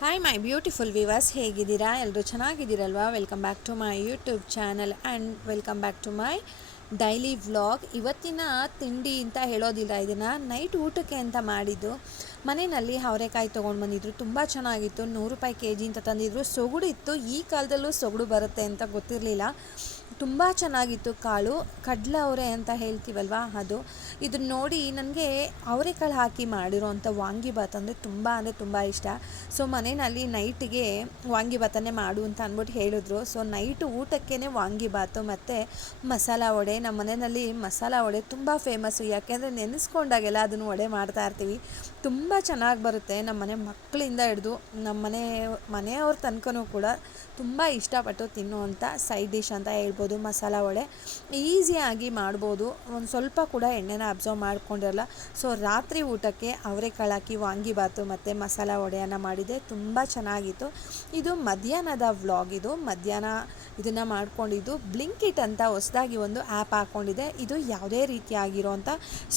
Hi my beautiful viewers, ಹೇಗಿದ್ದೀರಾ? ಎಲ್ಲರೂ ಚೆನ್ನಾಗಿದ್ದೀರಲ್ವಾ? Welcome back to my YouTube channel and welcome back to my daily vlog. ಇವತ್ತಿನ ತಿಂಡಿ ಅಂತ ಹೇಳೋದಿಲ್ಲ, ಇದನ್ನು ನೈಟ್ ಊಟಕ್ಕೆ ಅಂತ ಮಾಡಿದ್ದು. ಮನೆಯಲ್ಲಿ ಅವರೆಕಾಯಿ ತೊಗೊಂಡು ಬಂದಿದ್ರು, ತುಂಬ ಚೆನ್ನಾಗಿತ್ತು. 100 ರೂಪಾಯಿ ಕೆಜಿ ಅಂತ ತಂದಿದ್ರು. ಸೊಗಡು ಇತ್ತು. ಈ ಕಾಲದಲ್ಲೂ ಸೊಗಡು ಬರುತ್ತೆ ಅಂತ ಗೊತ್ತಿರಲಿಲ್ಲ. ತುಂಬ ಚೆನ್ನಾಗಿತ್ತು. ಕಾಳು ಕಡಲೆ ಅವರೆ ಅಂತ ಹೇಳ್ತೀವಲ್ವ, ಅದು. ಇದನ್ನ ನೋಡಿ ನನಗೆ ಅವರೆಕಾಳು ಹಾಕಿ ಮಾಡಿರೋವಂಥ ವಾಂಗಿಬಾತ್ ಅಂದರೆ ತುಂಬ ಇಷ್ಟ. ಸೊ ಮನೆಯಲ್ಲಿ ನೈಟಿಗೆ ವಾಂಗಿಬಾತನ್ನೇ ಮಾಡು ಅಂತ ಅಂದ್ಬಿಟ್ಟು ಹೇಳಿದ್ರು. ಸೊ ನೈಟು ಊಟಕ್ಕೇ ವಾಂಗಿಬಾತು ಮತ್ತು ಮಸಾಲ ವಡೆ. ನಮ್ಮ ಮನೆಯಲ್ಲಿ ಮಸಾಲ ವಡೆ ತುಂಬ ಫೇಮಸ್ಸು, ಯಾಕೆಂದರೆ ನೆನೆಸ್ಕೊಂಡಾಗೆಲ್ಲ ಅದನ್ನು ವಡೆ ಮಾಡ್ತಾಯಿರ್ತೀವಿ. ತುಂಬ ಚೆನ್ನಾಗಿ ಬರುತ್ತೆ. ನಮ್ಮ ಮನೆ ಮಕ್ಕಳಿಂದ ಹಿಡಿದು ನಮ್ಮ ಮನೆಯವ್ರ ತನಕನೂ ಕೂಡ ತುಂಬ ಇಷ್ಟಪಟ್ಟು ತಿನ್ನುವಂಥ ಸೈಡ್ ಡಿಶ್ ಅಂತ ಹೇಳ್ಬೋದು ಮಸಾಲ ವಡೆ. ಈಸಿಯಾಗಿ ಮಾಡ್ಬೋದು, ಒಂದು ಸ್ವಲ್ಪ ಕೂಡ ಎಣ್ಣೆನ ಅಬ್ಸರ್ವ್ ಮಾಡ್ಕೊಂಡಿರಲ್ಲ. ಸೊ ರಾತ್ರಿ ಊಟಕ್ಕೆ ಅವರೆಕಾಳು ಹಾಕಿ ವಾಂಗಿಬಾತು ಮತ್ತು ಮಸಾಲ ವಡೆಯನ್ನು ಮಾಡಿದೆ, ತುಂಬ ಚೆನ್ನಾಗಿತ್ತು. ಇದು ಮಧ್ಯಾಹ್ನದ ವ್ಲಾಗ್. ಇದು ಮಧ್ಯಾಹ್ನ ಇದನ್ನು ಮಾಡ್ಕೊಂಡಿದ್ದು. ಬ್ಲಿಂಕಿಟ್ ಅಂತ ಹೊಸದಾಗಿ ಒಂದು ಆ್ಯಪ್ ಹಾಕ್ಕೊಂಡಿದೆ. ಇದು ಯಾವುದೇ ರೀತಿಯಾಗಿರೋಂಥ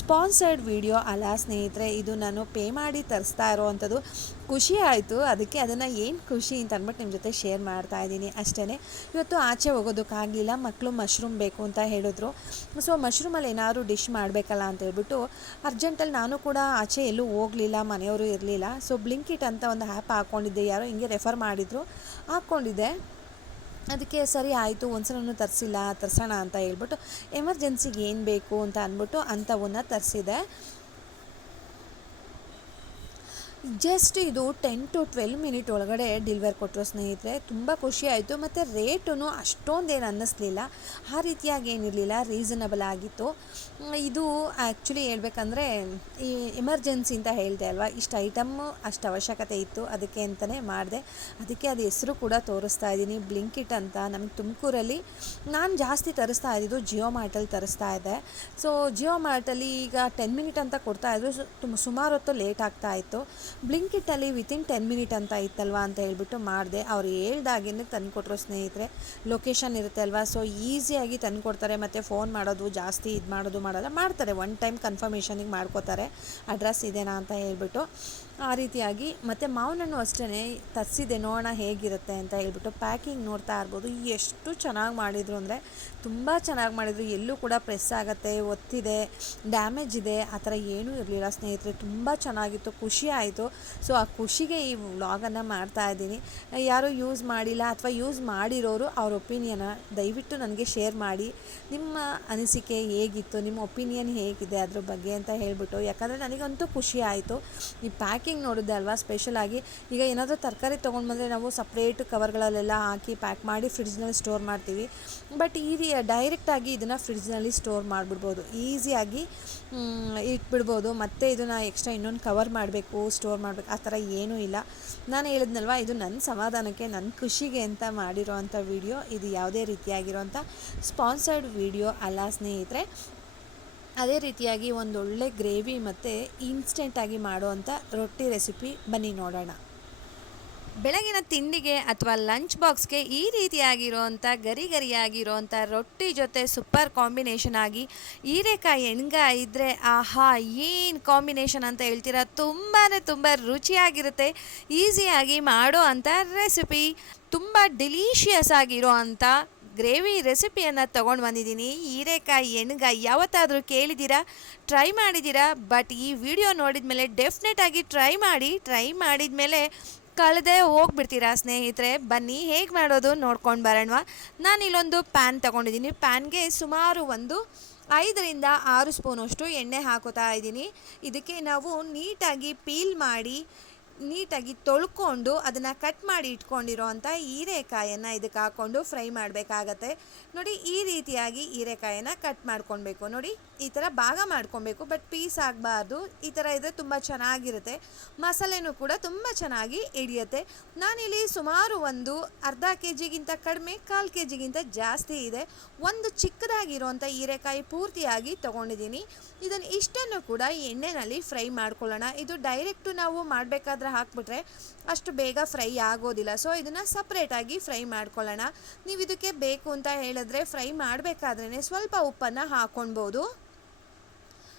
ಸ್ಪಾನ್ಸರ್ಡ್ ವಿಡಿಯೋ ಅಲ್ಲ ಸ್ನೇಹಿತರೆ. ಇದು ನಾನು ಪೇ ಮಾಡಿ ತರಿಸ್ತಾ ಇರೋವಂಥದ್ದು. ಖುಷಿ ಆಯಿತು, ಅದಕ್ಕೆ ಅದನ್ನು ಏನು ಖುಷಿ ಅಂತ ಅಂದ್ಬಿಟ್ಟು ನಿಮ್ಮ ಜೊತೆ ಶೇರ್ ಮಾಡ್ತಾಯಿದ್ದೀನಿ ಅಷ್ಟೇ. ಇವತ್ತು ಆಚೆ ಹೋಗೋದಕ್ಕಾಗಲಿಲ್ಲ, ಮಕ್ಕಳು ಮಶ್ರೂಮ್ ಬೇಕು ಅಂತ ಹೇಳಿದ್ರು. ಸೊ ಮಶ್ರೂಮಲ್ಲಿ ಏನಾದ್ರು ಡಿಶ್ ಮಾಡಬೇಕಲ್ಲ ಅಂತ ಹೇಳ್ಬಿಟ್ಟು ಅರ್ಜೆಂಟಲ್ಲಿ ನಾನು ಕೂಡ ಆಚೆ ಎಲ್ಲೂ ಹೋಗಲಿಲ್ಲ, ಮನೆಯವರು ಇರಲಿಲ್ಲ. ಸೊ ಬ್ಲಿಂಕಿಟ್ ಅಂತ ಒಂದು ಆ್ಯಪ್ ಹಾಕ್ಕೊಂಡಿದ್ದೆ, ಯಾರೋ ಹಿಂಗೆ ರೆಫರ್ ಮಾಡಿದರು, ಹಾಕ್ಕೊಂಡಿದ್ದೆ. ಅದಕ್ಕೆ ಸರಿ ಆಯಿತು, ಒಂದ್ಸಲೂ ತರಿಸೋಣ ಅಂತ ಹೇಳ್ಬಿಟ್ಟು ಎಮರ್ಜೆನ್ಸಿಗೆ ಏನು ಬೇಕು ಅಂತ ಅಂದ್ಬಿಟ್ಟು ಅಂಥವನ್ನು ತರಿಸಿದೆ. ಜಸ್ಟ್ ಇದು 10 to 12 ಮಿನಿಟ್ ಒಳಗಡೆ ಡೆಲಿವರ್ ಕೊಟ್ಟರು ಸ್ನೇಹಿತರೆ. ತುಂಬ ಖುಷಿ ಆಯಿತು. ಮತ್ತು ರೇಟೂ ಅಷ್ಟೊಂದೇನು ಅನ್ನಿಸ್ಲಿಲ್ಲ, ಆ ರೀತಿಯಾಗಿ ಏನಿರಲಿಲ್ಲ, ರೀಸನಬಲ್ ಆಗಿತ್ತು. ಇದು ಆ್ಯಕ್ಚುಲಿ ಹೇಳ್ಬೇಕಂದ್ರೆ ಈ ಎಮರ್ಜೆನ್ಸಿ ಅಂತ ಹೇಳಿದೆ ಅಲ್ವಾ, ಇಷ್ಟು ಐಟಮ್ಮು ಅಷ್ಟು ಅವಶ್ಯಕತೆ ಇತ್ತು, ಅದಕ್ಕೆ ಅಂತಲೇ ಮಾಡಿದೆ. ಅದಕ್ಕೆ ಅದು ಹೆಸರು ಕೂಡ ತೋರಿಸ್ತಾ ಇದ್ದೀನಿ, ಬ್ಲಿಂಕಿಟ್ ಅಂತ. ನಮಗೆ ತುಮಕೂರಲ್ಲಿ ನಾನು ಜಾಸ್ತಿ ತರಿಸ್ತಾ ಇದ್ದಿದ್ದು ಜಿಯೋ ಮಾರ್ಟಲ್ಲಿ ತರಿಸ್ತಾ ಇದ್ದೆ. ಸೊ ಜಿಯೋ ಮಾರ್ಟಲ್ಲಿ ಈಗ 10 ಮಿನಿಟ್ ಅಂತ ಕೊಡ್ತಾಯಿದ್ರು, ಸುಮಾರು ಹೊತ್ತು ಲೇಟ್ ಆಗ್ತಾಯಿತ್ತು. ಬ್ಲಿಂಕಿಟ್ಟಲ್ಲಿ ವಿತಿನ್ 10 ಮಿನಿಟ್ ಅಂತ ಇತ್ತಲ್ವ ಅಂತ ಹೇಳ್ಬಿಟ್ಟು ಮಾಡಿದೆ. ಅವ್ರು ಹೇಳ್ದಾಗೇ ತಂದುಕೊಟ್ರು ಸ್ನೇಹಿತರೆ. ಲೊಕೇಶನ್ ಇರುತ್ತೆ ಅಲ್ವಾ, ಸೊ ಈಸಿಯಾಗಿ ತಂದುಕೊಡ್ತಾರೆ. ಮತ್ತು ಫೋನ್ ಮಾಡೋದು ಜಾಸ್ತಿ ಮಾಡಲ್ಲ, ಮಾಡ್ತಾರೆ. ಒನ್ ಟೈಮ್ ಕನ್ಫರ್ಮೇಷನಿಗೆ ಮಾಡ್ಕೋತಾರೆ ಅಡ್ರೆಸ್ ಇದೇನಾ ಅಂತ ಹೇಳ್ಬಿಟ್ಟು. ಆ ರೀತಿಯಾಗಿ ಮತ್ತು ಮಾವಿನಣ್ಣು ಅಷ್ಟೇ ತರಿಸಿದೆ, ನೋಡೋಣ ಹೇಗಿರುತ್ತೆ ಅಂತ ಹೇಳ್ಬಿಟ್ಟು. ಪ್ಯಾಕಿಂಗ್ ನೋಡ್ತಾ ಇರ್ಬೋದು, ಎಷ್ಟು ಚೆನ್ನಾಗಿ ಮಾಡಿದರು ಅಂದರೆ ತುಂಬ ಚೆನ್ನಾಗಿ ಮಾಡಿದರು. ಎಲ್ಲೂ ಕೂಡ ಪ್ರೆಸ್ ಆಗುತ್ತೆ, ಒತ್ತಿದೆ, ಡ್ಯಾಮೇಜ್ ಇದೆ, ಆ ಥರ ಏನೂ ಇರಲಿಲ್ಲ ಸ್ನೇಹಿತರೆ. ತುಂಬ ಚೆನ್ನಾಗಿತ್ತು, ಖುಷಿ ಆಯಿತು. ಸೊ ಆ ಖುಷಿಗೆ ಈ ವ್ಲಾಗನ್ನು ಮಾಡ್ತಾಯಿದ್ದೀನಿ. ಯಾರೂ ಯೂಸ್ ಮಾಡಿಲ್ಲ ಅಥವಾ ಯೂಸ್ ಮಾಡಿರೋರು ಅವ್ರ ಒಪಿನಿಯನ್ನ ದಯವಿಟ್ಟು ನನಗೆ ಶೇರ್ ಮಾಡಿ. ನಿಮ್ಮ ಅನಿಸಿಕೆ ಹೇಗಿತ್ತು, ನಿಮ್ಮ ಒಪಿನಿಯನ್ ಹೇಗಿದೆ ಅದ್ರ ಬಗ್ಗೆ ಅಂತ ಹೇಳ್ಬಿಟ್ಟು. ಯಾಕಂದರೆ ನನಗಂತೂ ಖುಷಿ ಆಯಿತು. ಈ ಪ್ಯಾಕಿಂಗ್ ನೋಡಿದ್ದೆ ಅಲ್ವಾ, ಸ್ಪೆಷಲಾಗಿ ಈಗ ಏನಾದರೂ ತರಕಾರಿ ತೊಗೊಂಡು ಬಂದರೆ ನಾವು ಸಪ್ರೇಟ್ ಕವರ್ಗಳಲ್ಲೆಲ್ಲ ಹಾಕಿ ಪ್ಯಾಕ್ ಮಾಡಿ ಫ್ರಿಡ್ಜ್ನಲ್ಲಿ ಸ್ಟೋರ್ ಮಾಡ್ತೀವಿ. ಬಟ್ ಡೈರೆಕ್ಟಾಗಿ ಇದನ್ನು ಫ್ರಿಡ್ಜ್ನಲ್ಲಿ ಸ್ಟೋರ್ ಮಾಡಿಬಿಡ್ಬೋದು, ಈಸಿಯಾಗಿ ಇಟ್ಬಿಡ್ಬೋದು. ಮತ್ತು ಇದನ್ನು ಎಕ್ಸ್ಟ್ರಾ ಇನ್ನೊಂದು ಕವರ್ ಮಾಡಬೇಕು, ಸ್ಟೋರ್ ಮಾಡಬೇಕು, ಆ ಥರ ಏನೂ ಇಲ್ಲ. ನಾನು ಹೇಳಿದ್ನಲ್ವ, ಇದು ನನ್ನ ಸಮಾಧಾನಕ್ಕೆ, ನನ್ನ ಖುಷಿಗೆ ಅಂತ ಮಾಡಿರೋ ಅಂಥ ವಿಡಿಯೋ. ಇದು ಯಾವುದೇ ರೀತಿಯಾಗಿರೋಂಥ ಸ್ಪಾನ್ಸರ್ಡ್ ವಿಡಿಯೋ ಅಲ್ಲ ಸ್ನೇಹಿತರೆ. ಅದೇ ರೀತಿಯಾಗಿ ಒಂದೊಳ್ಳೆ ಗ್ರೇವಿ ಮತ್ತು ಇನ್ಸ್ಟೆಂಟಾಗಿ ಮಾಡುವಂಥ ರೊಟ್ಟಿ ರೆಸಿಪಿ ಬನ್ನಿ ನೋಡೋಣ. ಬೆಳಗಿನ ತಿಂಡಿಗೆ ಅಥವಾ ಲಂಚ್ ಬಾಕ್ಸ್ಗೆ ಈ ರೀತಿಯಾಗಿರೋವಂಥ ಗರಿಯಾಗಿರೋವಂಥ ರೊಟ್ಟಿ ಜೊತೆ ಸೂಪರ್ ಕಾಂಬಿನೇಷನ್ ಆಗಿ ಹೀರೆಕಾಯಿ ಎಣ್ಗಾಯಿ ಇದ್ದರೆ ಆಹಾ, ಏನು ಕಾಂಬಿನೇಷನ್ ಅಂತ ಹೇಳ್ತೀರಾ. ತುಂಬ ರುಚಿಯಾಗಿರುತ್ತೆ, ಈಸಿಯಾಗಿ ಮಾಡೋ ಅಂಥ ರೆಸಿಪಿ. ತುಂಬ ಡಿಲೀಷಿಯಸ್ ಆಗಿರೋ ಅಂಥ ಗ್ರೇವಿ ರೆಸಿಪಿಯನ್ನು ತೊಗೊಂಡು ಬಂದಿದ್ದೀನಿ. ಹೀರೆಕಾಯಿ ಎಣ್ಗಾಯಿ ಯಾವತ್ತಾದರೂ ಕೇಳಿದ್ದೀರಾ, ಟ್ರೈ ಮಾಡಿದ್ದೀರಾ? ಬಟ್ ಈ ವಿಡಿಯೋ ನೋಡಿದ ಮೇಲೆ ಡೆಫಿನೆಟಾಗಿ ಟ್ರೈ ಮಾಡಿದ ಮೇಲೆ ಕಳೆದೇ ಹೋಗ್ಬಿಡ್ತೀರಾ ಸ್ನೇಹಿತರೆ. ಬನ್ನಿ ಹೇಗೆ ಮಾಡೋದು ನೋಡ್ಕೊಂಡು ಬರೋಣವಾ. ನಾನು ಇಲ್ಲೊಂದು ಪ್ಯಾನ್ ತೊಗೊಂಡಿದ್ದೀನಿ. ಪ್ಯಾನ್ಗೆ ಸುಮಾರು ಒಂದು 5ರಿಂದ 6 ಸ್ಪೂನಷ್ಟು ಎಣ್ಣೆ ಹಾಕೋತಾ ಇದ್ದೀನಿ. ಇದಕ್ಕೆ ನಾವು ನೀಟಾಗಿ ಪೀಲ್ ಮಾಡಿ, ನೀಟಾಗಿ ತೊಳ್ಕೊಂಡು, ಅದನ್ನು ಕಟ್ ಮಾಡಿ ಇಟ್ಕೊಂಡಿರೋ ಅಂಥ ಹೀರೆಕಾಯನ್ನು ಇದಕ್ಕೆ ಹಾಕ್ಕೊಂಡು ಫ್ರೈ ಮಾಡಬೇಕಾಗತ್ತೆ. ನೋಡಿ, ಈ ರೀತಿಯಾಗಿ ಹೀರೆಕಾಯನ್ನು ಕಟ್ ಮಾಡ್ಕೊಳ್ಬೇಕು. ನೋಡಿ, ಈ ಥರ ಭಾಗ ಮಾಡ್ಕೊಬೇಕು, ಬಟ್ ಪೀಸ್ ಆಗಬಾರ್ದು. ಈ ಥರ ಇದ್ದರೆ ತುಂಬ ಚೆನ್ನಾಗಿರುತ್ತೆ, ಮಸಾಲೆನೂ ಕೂಡ ತುಂಬ ಚೆನ್ನಾಗಿ ಹಿಡಿಯುತ್ತೆ. ನಾನಿಲ್ಲಿ ಸುಮಾರು ಒಂದು ಅರ್ಧ ಕೆಜಿಗಿಂತ ಕಡಿಮೆ, 1/4 ಕೆಜಿಗಿಂತ ಜಾಸ್ತಿ ಇದೆ, ಒಂದು ಚಿಕ್ಕದಾಗಿರೋಂಥ ಹೀರೆಕಾಯಿ ಪೂರ್ತಿಯಾಗಿ ತೊಗೊಂಡಿದ್ದೀನಿ. ಇದನ್ನು ಇಷ್ಟನ್ನು ಕೂಡ ಎಣ್ಣೆಯಲ್ಲಿ ಫ್ರೈ ಮಾಡ್ಕೊಳ್ಳೋಣ. ಇದು ಡೈರೆಕ್ಟು ನಾವು ಮಾಡಬೇಕಾದ್ರೆ ಹಾಕ್ಬಿಟ್ರೆ ಅಷ್ಟು ಬೇಗ ಫ್ರೈ ಆಗೋದಿಲ್ಲ. ಸೊ ಇದನ್ನು ಸಪ್ರೇಟಾಗಿ ಫ್ರೈ ಮಾಡ್ಕೊಳ್ಳೋಣ. ನೀವು ಇದಕ್ಕೆ ಬೇಕು ಅಂತ ಹೇಳಿದ್ರೆ ಫ್ರೈ ಮಾಡಬೇಕಾದ್ರೇ ಸ್ವಲ್ಪ ಉಪ್ಪನ್ನು ಹಾಕ್ಕೊಳ್ಬೋದು.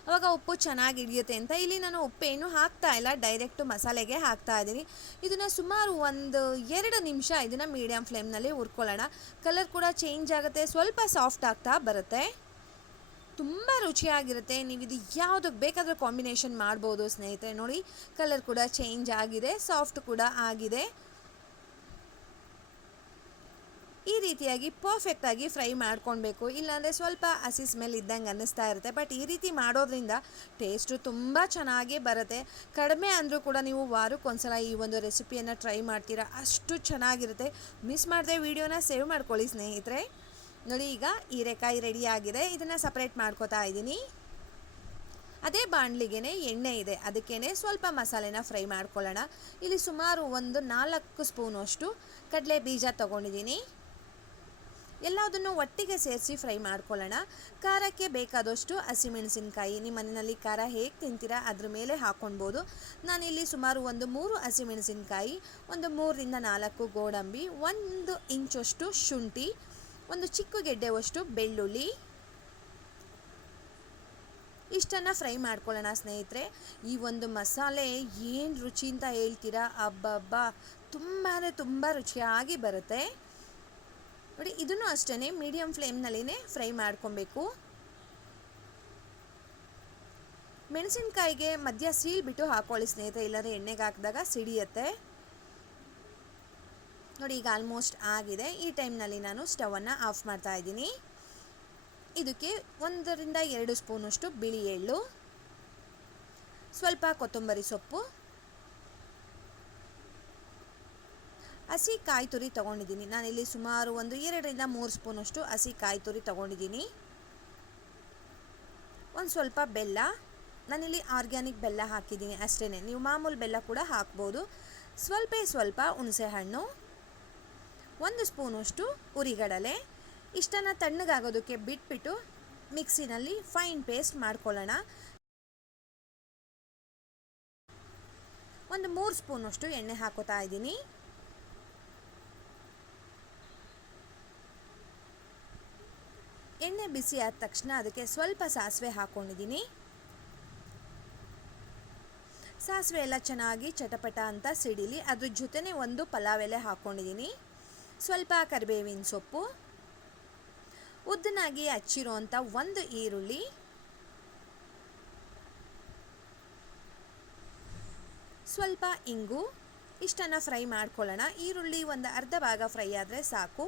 ಆವಾಗ ಉಪ್ಪು ಚೆನ್ನಾಗಿ ಹಿಡಿಯುತ್ತೆ ಅಂತ ಇಲ್ಲಿ ನಾನು ಉಪ್ಪೇನು ಹಾಕ್ತಾ ಇಲ್ಲ, ಡೈರೆಕ್ಟು ಮಸಾಲೆಗೆ ಹಾಕ್ತಾ ಇದ್ದೀನಿ. ಇದನ್ನು ಸುಮಾರು ಒಂದು 2 ನಿಮಿಷ ಇದನ್ನು ಮೀಡಿಯಮ್ ಫ್ಲೇಮ್ನಲ್ಲಿ ಹುರ್ಕೊಳ್ಳೋಣ. ಕಲರ್ ಕೂಡ ಚೇಂಜ್ ಆಗುತ್ತೆ, ಸ್ವಲ್ಪ ಸಾಫ್ಟ್ ಆಗ್ತಾ ಬರುತ್ತೆ. ತುಂಬ ರುಚಿಯಾಗಿರುತ್ತೆ. ನೀವು ಇದು ಯಾವುದಕ್ಕೆ ಬೇಕಾದರೂ ಕಾಂಬಿನೇಷನ್ ಮಾಡ್ಬೋದು ಸ್ನೇಹಿತರೆ. ನೋಡಿ ಕಲರ್ ಕೂಡ ಚೇಂಜ್ ಆಗಿದೆ, ಸಾಫ್ಟ್ ಕೂಡ ಆಗಿದೆ. ಈ ರೀತಿಯಾಗಿ ಪರ್ಫೆಕ್ಟಾಗಿ ಫ್ರೈ ಮಾಡ್ಕೊಳ್ಬೇಕು, ಇಲ್ಲಾಂದರೆ ಸ್ವಲ್ಪ ಹಸಿ ಸ್ಮೆಲ್ ಇದ್ದಂಗೆ ಅನ್ನಿಸ್ತಾ ಇರುತ್ತೆ. ಬಟ್ ಈ ರೀತಿ ಮಾಡೋದ್ರಿಂದ ಟೇಸ್ಟು ತುಂಬ ಚೆನ್ನಾಗಿ ಬರುತ್ತೆ. ಕಡಿಮೆ ಅಂದರೂ ಕೂಡ ನೀವು ವಾರಕ್ಕೊಂದ್ಸಲ ಈ ಒಂದು ರೆಸಿಪಿಯನ್ನು ಟ್ರೈ ಮಾಡ್ತೀರಾ, ಅಷ್ಟು ಚೆನ್ನಾಗಿರುತ್ತೆ. ಮಿಸ್ ಮಾಡದೆ ವಿಡಿಯೋನ ಸೇವ್ ಮಾಡ್ಕೊಳ್ಳಿ ಸ್ನೇಹಿತರೆ. ನೋಡಿ ಈಗ ಹೀರೆಕಾಯಿ ರೆಡಿ ಆಗಿದೆ, ಇದನ್ನು ಸಪ್ರೇಟ್ ಮಾಡ್ಕೋತಾ ಇದ್ದೀನಿ. ಅದೇ ಬಾಣಲಿಗೆ ಎಣ್ಣೆ ಇದೆ, ಅದಕ್ಕೇ ಸ್ವಲ್ಪ ಮಸಾಲೆನ ಫ್ರೈ ಮಾಡ್ಕೊಳ್ಳೋಣ. ಇಲ್ಲಿ ಸುಮಾರು ಒಂದು 4 ಸ್ಪೂನಷ್ಟು ಕಡಲೆ ಬೀಜ ತೊಗೊಂಡಿದ್ದೀನಿ. ಎಲ್ಲದನ್ನು ಒಟ್ಟಿಗೆ ಸೇರಿಸಿ ಫ್ರೈ ಮಾಡ್ಕೊಳ್ಳೋಣ. ಖಾರಕ್ಕೆ ಬೇಕಾದಷ್ಟು ಹಸಿಮೆಣಸಿನ್ಕಾಯಿ, ನಿಮ್ಮ ಮನೆಯಲ್ಲಿ ಖಾರ ಹೇಗೆ ತಿಂತೀರಾ ಅದ್ರ ಮೇಲೆ ಹಾಕ್ಕೊಳ್ಬೋದು. ನಾನಿಲ್ಲಿ ಸುಮಾರು ಒಂದು 3 ಹಸಿಮೆಣಸಿನ್ಕಾಯಿ, ಒಂದು 3ರಿಂದ 4 ಗೋಡಂಬಿ, 1 ಇಂಚಷ್ಟು ಶುಂಠಿ, ಒಂದು ಚಿಕ್ಕ ಗೆಡ್ಡೆವಷ್ಟು ಬೆಳ್ಳುಳ್ಳಿ, ಇಷ್ಟನ್ನು ಫ್ರೈ ಮಾಡ್ಕೊಳ್ಳೋಣ ಸ್ನೇಹಿತರೆ. ಈ ಒಂದು ಮಸಾಲೆ ಏನು ರುಚಿ ಅಂತ ಹೇಳ್ತೀರಾ, ಅಬ್ಬಬ್ಬಾ ತುಂಬ ರುಚಿಯಾಗಿ ಬರುತ್ತೆ. ನೋಡಿ ಇದನ್ನು ಅಷ್ಟೇ ಮೀಡಿಯಮ್ ಫ್ಲೇಮ್ನಲ್ಲಿನೇ ಫ್ರೈ ಮಾಡ್ಕೊಬೇಕು. ಮೆಣಸಿನ್ಕಾಯಿಗೆ ಮಧ್ಯ ಸೀಳ್ಬಿಟ್ಟು ಹಾಕೊಳ್ಳಿ ಸ್ನೇಹಿತರೆ, ಇಲ್ಲಾಂದರೆ ಎಣ್ಣೆಗೆ ಹಾಕಿದಾಗ ಸಿಡಿಯುತ್ತೆ. ನೋಡಿ ಈಗ ಆಲ್ಮೋಸ್ಟ್ ಆಗಿದೆ. ಈ ಟೈಮ್ನಲ್ಲಿ ನಾನು ಸ್ಟವನ್ನು ಆಫ್ ಮಾಡ್ತಾ ಇದ್ದೀನಿ. ಇದಕ್ಕೆ 1ರಿಂದ 2 ಸ್ಪೂನಷ್ಟು ಬಿಳಿ ಎಳ್ಳು, ಸ್ವಲ್ಪ ಕೊತ್ತಂಬರಿ ಸೊಪ್ಪು, ಹಸಿ ಕಾಯಿ ತುರಿ ತೊಗೊಂಡಿದ್ದೀನಿ. ನಾನಿಲ್ಲಿ ಸುಮಾರು ಒಂದು 2ರಿಂದ 3 ಸ್ಪೂನಷ್ಟು ಹಸಿ ಕಾಯಿ ತುರಿ ತೊಗೊಂಡಿದ್ದೀನಿ. ಒಂದು ಸ್ವಲ್ಪ ಬೆಲ್ಲ, ನಾನಿಲ್ಲಿ ಆರ್ಗ್ಯಾನಿಕ್ ಬೆಲ್ಲ ಹಾಕಿದ್ದೀನಿ ಅಷ್ಟೇ, ನೀವು ಮಾಮೂಲು ಬೆಲ್ಲ ಕೂಡ ಹಾಕ್ಬೋದು. ಸ್ವಲ್ಪ ಹುಣಸೆಹಣ್ಣು, 1 ಸ್ಪೂನಷ್ಟು ಹುರಿಗಡಲೆ. ಇಷ್ಟನ್ನು ತಣ್ಣಗಾಗೋದಕ್ಕೆ ಬಿಟ್ಬಿಟ್ಟು ಮಿಕ್ಸಿನಲ್ಲಿ ಫೈನ್ ಪೇಸ್ಟ್ ಮಾಡ್ಕೊಳ್ಳೋಣ. ಒಂದು 3 ಸ್ಪೂನಷ್ಟು ಎಣ್ಣೆ ಹಾಕೋತಾ ಇದ್ದೀನಿ. ಎಣ್ಣೆ ಬಿಸಿ ಆದ ತಕ್ಷಣ ಅದಕ್ಕೆ ಸ್ವಲ್ಪ ಸಾಸಿವೆ ಹಾಕ್ಕೊಂಡಿದ್ದೀನಿ. ಸಾಸಿವೆ ಎಲ್ಲ ಚೆನ್ನಾಗಿ ಚಟಪಟ ಅಂತ ಸಿಡಿಲಿ. ಅದ್ರ ಜೊತೆನೇ ಒಂದು ಪಲಾವ್ ಎಲೆ ಹಾಕ್ಕೊಂಡಿದ್ದೀನಿ, ಸ್ವಲ್ಪ ಕರಿಬೇವಿನ ಸೊಪ್ಪು, ಉದ್ದನಾಗಿ ಹಚ್ಚಿರುವಂಥ 1 ಈರುಳ್ಳಿ, ಸ್ವಲ್ಪ ಇಂಗು. ಇಷ್ಟನ್ನು ಫ್ರೈ ಮಾಡ್ಕೊಳ್ಳೋಣ. ಈರುಳ್ಳಿ ಒಂದು ಅರ್ಧ ಭಾಗ ಫ್ರೈ ಆದರೆ ಸಾಕು.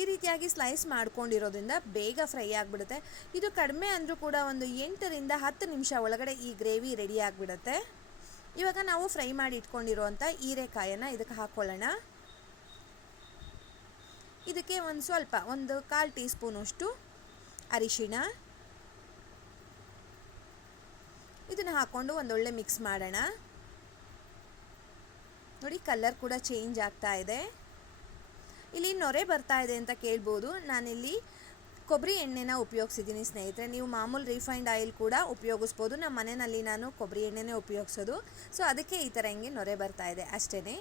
ಈ ರೀತಿಯಾಗಿ ಸ್ಲೈಸ್ ಮಾಡ್ಕೊಂಡಿರೋದ್ರಿಂದ ಬೇಗ ಫ್ರೈ ಆಗಿಬಿಡುತ್ತೆ. ಇದು ಕಡಿಮೆ ಅಂದರೂ ಕೂಡ ಒಂದು 8ರಿಂದ 10 ನಿಮಿಷ ಒಳಗಡೆ ಈ ಗ್ರೇವಿ ರೆಡಿ ಆಗಿಬಿಡುತ್ತೆ. ಇವಾಗ ನಾವು ಫ್ರೈ ಮಾಡಿ ಇಟ್ಕೊಂಡಿರೋವಂಥ ಹೀರೆಕಾಯನ್ನು ಇದಕ್ಕೆ ಹಾಕ್ಕೊಳ್ಳೋಣ. ಇದಕ್ಕೆ ಒಂದು 1/4 ಟೀ ಸ್ಪೂನಷ್ಟು ಅರಿಶಿಣ, ಇದನ್ನು ಹಾಕ್ಕೊಂಡು ಒಂದೊಳ್ಳೆ ಮಿಕ್ಸ್ ಮಾಡೋಣ. ನೋಡಿ ಕಲರ್ ಕೂಡ ಚೇಂಜ್ ಆಗ್ತಾ ಇದೆ. ಇಲ್ಲಿ ನೊರೆ ಬರ್ತಾ ಇದೆ ಅಂತ ಕೇಳ್ಬೋದು. ನಾನಿಲ್ಲಿ ಕೊಬ್ಬರಿ ಎಣ್ಣೆನ ಉಪಯೋಗಿಸಿದ್ದೀನಿ ಸ್ನೇಹಿತರೆ. ನೀವು ಮಾಮೂಲು ರಿಫೈನ್ಡ್ ಆಯಿಲ್ ಕೂಡ ಉಪಯೋಗಿಸ್ಬೋದು. ನಮ್ಮ ಮನೆಯಲ್ಲಿ ನಾನು ಕೊಬ್ಬರಿ ಎಣ್ಣೆನೇ ಉಪಯೋಗಿಸೋದು. ಸೊ ಅದಕ್ಕೆ ಈ ಥರ ಹಿಂಗೆ ನೊರೆ ಬರ್ತಾ ಇದೆ ಅಷ್ಟೇ.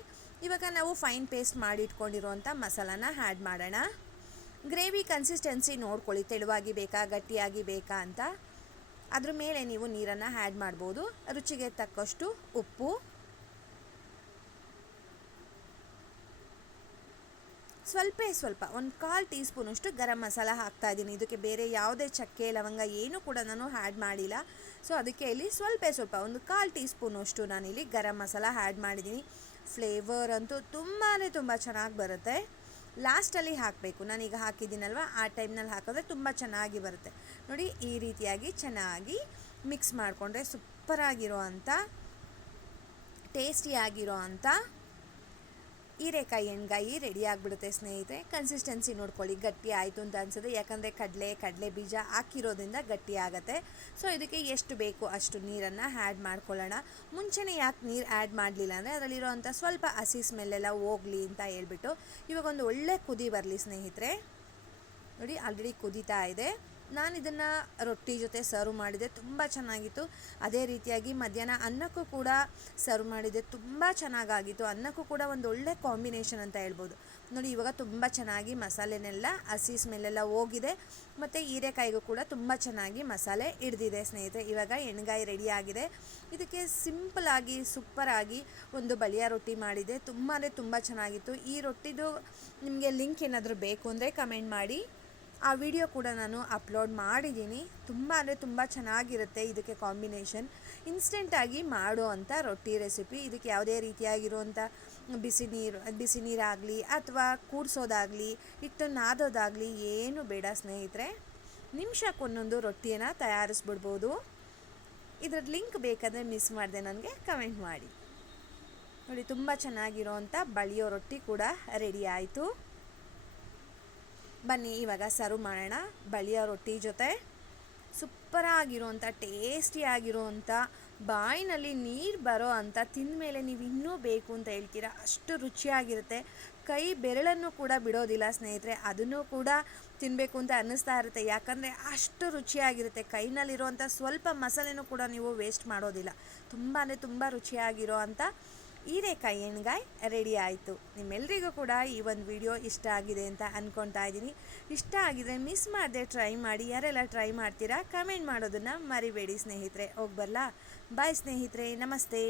ಇವಾಗ ನಾವು ಫೈನ್ ಪೇಸ್ಟ್ ಮಾಡಿ ಇಟ್ಕೊಂಡಿರುವಂಥ ಮಸಾಲಾನ ಆ್ಯಡ್ ಮಾಡೋಣ. ಗ್ರೇವಿ ಕನ್ಸಿಸ್ಟೆನ್ಸಿ ನೋಡ್ಕೊಳ್ಳಿ, ತೆಳುವಾಗಿ ಬೇಕಾ ಗಟ್ಟಿಯಾಗಿ ಬೇಕಾ ಅಂತ. ಅದ್ರ ಮೇಲೆ ನೀವು ನೀರನ್ನು ಆ್ಯಡ್ ಮಾಡ್ಬೋದು. ರುಚಿಗೆ ತಕ್ಕಷ್ಟು ಉಪ್ಪು, ಸ್ವಲ್ಪ 1/4 ಟೀ ಸ್ಪೂನಷ್ಟು ಗರಂ ಮಸಾಲ ಹಾಕ್ತಾ ಇದ್ದೀನಿ. ಇದಕ್ಕೆ ಬೇರೆ ಯಾವುದೇ ಚಕ್ಕೆ ಲವಂಗ ಏನೂ ಕೂಡ ನಾನು ಆ್ಯಡ್ ಮಾಡಿಲ್ಲ. ಸೊ ಅದಕ್ಕೆ ಇಲ್ಲಿ ಸ್ವಲ್ಪ 1/4 ಟೀ ಸ್ಪೂನಷ್ಟು ನಾನಿಲ್ಲಿ ಗರಂ ಮಸಾಲ ಆ್ಯಡ್ ಮಾಡಿದ್ದೀನಿ. ಫ್ಲೇವರ್ ಅಂತೂ ತುಂಬ ಚೆನ್ನಾಗಿ ಬರುತ್ತೆ. ಲಾಸ್ಟಲ್ಲಿ ಹಾಕಬೇಕು, ನಾನೀಗ ಹಾಕಿದ್ದೀನಲ್ವ ಆ ಟೈಮ್ನಲ್ಲಿ ಹಾಕಿದ್ರೆ ತುಂಬ ಚೆನ್ನಾಗಿ ಬರುತ್ತೆ. ನೋಡಿ ಈ ರೀತಿಯಾಗಿ ಚೆನ್ನಾಗಿ ಮಿಕ್ಸ್ ಮಾಡಿಕೊಂಡ್ರೆ ಸೂಪರಾಗಿರೋ ಅಂಥ ಟೇಸ್ಟಿಯಾಗಿರೋ ಅಂಥ ಹೀರೆಕಾಯಿ ಎಣ್ಗಾಯಿ ರೆಡಿ ಆಗಿಬಿಡುತ್ತೆ ಸ್ನೇಹಿತರೆ. ಕನ್ಸಿಸ್ಟೆನ್ಸಿ ನೋಡ್ಕೊಳ್ಳಿ, ಗಟ್ಟಿ ಆಯಿತು ಅಂತ ಅನ್ಸುತ್ತೆ, ಯಾಕಂದರೆ ಕಡಲೆ ಬೀಜ ಹಾಕಿರೋದ್ರಿಂದ ಗಟ್ಟಿ ಆಗುತ್ತೆ. ಸೊ ಇದಕ್ಕೆ ಎಷ್ಟು ಬೇಕು ಅಷ್ಟು ನೀರನ್ನು ಆ್ಯಡ್ ಮಾಡ್ಕೊಳ್ಳೋಣ. ಮುಂಚೆನೇ ಯಾಕೆ ನೀರು ಆ್ಯಡ್ ಮಾಡಲಿಲ್ಲ ಅಂದರೆ ಅದರಲ್ಲಿರೋವಂಥ ಸ್ವಲ್ಪ ಹಸಿ ಸ್ಮೆಲ್ಲೆಲ್ಲ ಹೋಗಲಿ ಅಂತ ಹೇಳ್ಬಿಟ್ಟು. ಇವಾಗ ಒಂದು ಒಳ್ಳೆ ಕುದಿ ಬರಲಿ ಸ್ನೇಹಿತರೆ. ನೋಡಿ ಆಲ್ರೆಡಿ ಕುದೀತಾ ಇದೆ. ನಾನು ಇದನ್ನು ರೊಟ್ಟಿ ಜೊತೆ ಸರ್ವ್ ಮಾಡಿದೆ, ತುಂಬ ಚೆನ್ನಾಗಿತ್ತು. ಅದೇ ರೀತಿಯಾಗಿ ಮಧ್ಯಾಹ್ನ ಅನ್ನಕ್ಕೂ ಕೂಡ ಸರ್ವ್ ಮಾಡಿದೆ, ತುಂಬ ಚೆನ್ನಾಗಾಗಿತ್ತು. ಅನ್ನಕ್ಕೂ ಕೂಡ ಒಂದು ಒಳ್ಳೆ ಕಾಂಬಿನೇಷನ್ ಅಂತ ಹೇಳ್ಬೋದು. ನೋಡಿ ಇವಾಗ ತುಂಬ ಚೆನ್ನಾಗಿ ಮಸಾಲೆನೆಲ್ಲ ಹಸಿ ಸ್ಮೆಲ್ಲೆಲ್ಲ ಹೋಗಿದೆ ಮತ್ತು ಹೀರೆಕಾಯಿಗೂ ಕೂಡ ತುಂಬ ಚೆನ್ನಾಗಿ ಮಸಾಲೆ ಹಿಡ್ದಿದೆ ಸ್ನೇಹಿತರೆ. ಇವಾಗ ಎಣ್ಗಾಯಿ ರೆಡಿ ಆಗಿದೆ. ಇದಕ್ಕೆ ಸಿಂಪಲಾಗಿ ಸೂಪರಾಗಿ ಒಂದು ಬಳಿಯ ರೊಟ್ಟಿ ಮಾಡಿದೆ. ತುಂಬ ಚೆನ್ನಾಗಿತ್ತು. ಈ ರೊಟ್ಟಿದು ನಿಮಗೆ ಲಿಂಕ್ ಏನಾದರೂ ಬೇಕು ಅಂದರೆ ಕಮೆಂಟ್ ಮಾಡಿ, ಆ ವಿಡಿಯೋ ಕೂಡ ನಾನು ಅಪ್ಲೋಡ್ ಮಾಡಿದ್ದೀನಿ. ತುಂಬ ಚೆನ್ನಾಗಿರುತ್ತೆ ಇದಕ್ಕೆ ಕಾಂಬಿನೇಷನ್. ಇನ್ಸ್ಟೆಂಟಾಗಿ ಮಾಡೋ ಅಂಥ ರೊಟ್ಟಿ ರೆಸಿಪಿ. ಇದಕ್ಕೆ ಯಾವುದೇ ರೀತಿಯಾಗಿರುವಂಥ ಬಿಸಿ ನೀರಾಗಲಿ ಅಥವಾ ಕೂಡಿಸೋದಾಗಲಿ ಹಿಟ್ಟು ನಾದೋದಾಗಲಿ ಏನು ಬೇಡ ಸ್ನೇಹಿತರೆ. ನಿಮಿಷಕ್ಕೊಂದೊಂದು ರೊಟ್ಟಿಯನ್ನು ತಯಾರಿಸ್ಬಿಡ್ಬೋದು. ಇದ್ರ ಲಿಂಕ್ ಬೇಕಾದರೆ ಮಿಸ್ ಮಾಡಿದೆ ನನಗೆ ಕಮೆಂಟ್ ಮಾಡಿ. ನೋಡಿ ತುಂಬ ಚೆನ್ನಾಗಿರೋವಂಥ ಬಳಿಯೋ ರೊಟ್ಟಿ ಕೂಡ ರೆಡಿ ಆಯಿತು. ಬನ್ನಿ ಇವಾಗ ಸರ್ವ್ ಮಾಡೋಣ ಬಳಿಯೋ ರೊಟ್ಟಿ ಜೊತೆ. ಸೂಪರಾಗಿರೋವಂಥ ಟೇಸ್ಟಿಯಾಗಿರೋವಂಥ ಬಾಯಿನಲ್ಲಿ ನೀರು ಬರೋ ಅಂಥ ತಿಂದಮೇಲೆ ನೀವು ಇನ್ನೂ ಬೇಕು ಅಂತ ಹೇಳ್ತೀರಾ, ಅಷ್ಟು ರುಚಿಯಾಗಿರುತ್ತೆ. ಕೈ ಬೆರಳನ್ನು ಕೂಡ ಬಿಡೋದಿಲ್ಲ ಸ್ನೇಹಿತರೆ. ಅದನ್ನು ಕೂಡ ತಿನ್ನಬೇಕು ಅಂತ ಅನ್ನಿಸ್ತಾ ಇರುತ್ತೆ, ಯಾಕಂದರೆ ಅಷ್ಟು ರುಚಿಯಾಗಿರುತ್ತೆ. ಕೈನಲ್ಲಿರುವಂಥ ಸ್ವಲ್ಪ ಮಸಾಲೆನೂ ಕೂಡ ನೀವು ವೇಸ್ಟ್ ಮಾಡೋದಿಲ್ಲ. ತುಂಬ ರುಚಿಯಾಗಿರೋ ಅಂಥ ಹೀರೆಕಾಯಿ ಎಣ್ಗಾಯಿ ರೆಡಿ ಆಯಿತು. ನಿಮ್ಮೆಲ್ಲರಿಗೂ ಕೂಡ ಈ ಒಂದು ವಿಡಿಯೋ ಇಷ್ಟ ಆಗಿದೆ ಅಂತ ಅಂದ್ಕೊಳ್ತಾ ಇದ್ದೀನಿ. ಇಷ್ಟ ಆಗಿದರೆ ಮಿಸ್ ಮಾಡದೆ ಟ್ರೈ ಮಾಡಿ. ಯಾರೆಲ್ಲ ಟ್ರೈ ಮಾಡ್ತೀರಾ ಕಮೆಂಟ್ ಮಾಡೋದನ್ನು ಮರಿಬೇಡಿ ಸ್ನೇಹಿತರೆ. ಹೋಗಿ ಬರಲಾ? ಬಾಯ್ ಸ್ನೇಹಿತರೆ, ನಮಸ್ತೆ.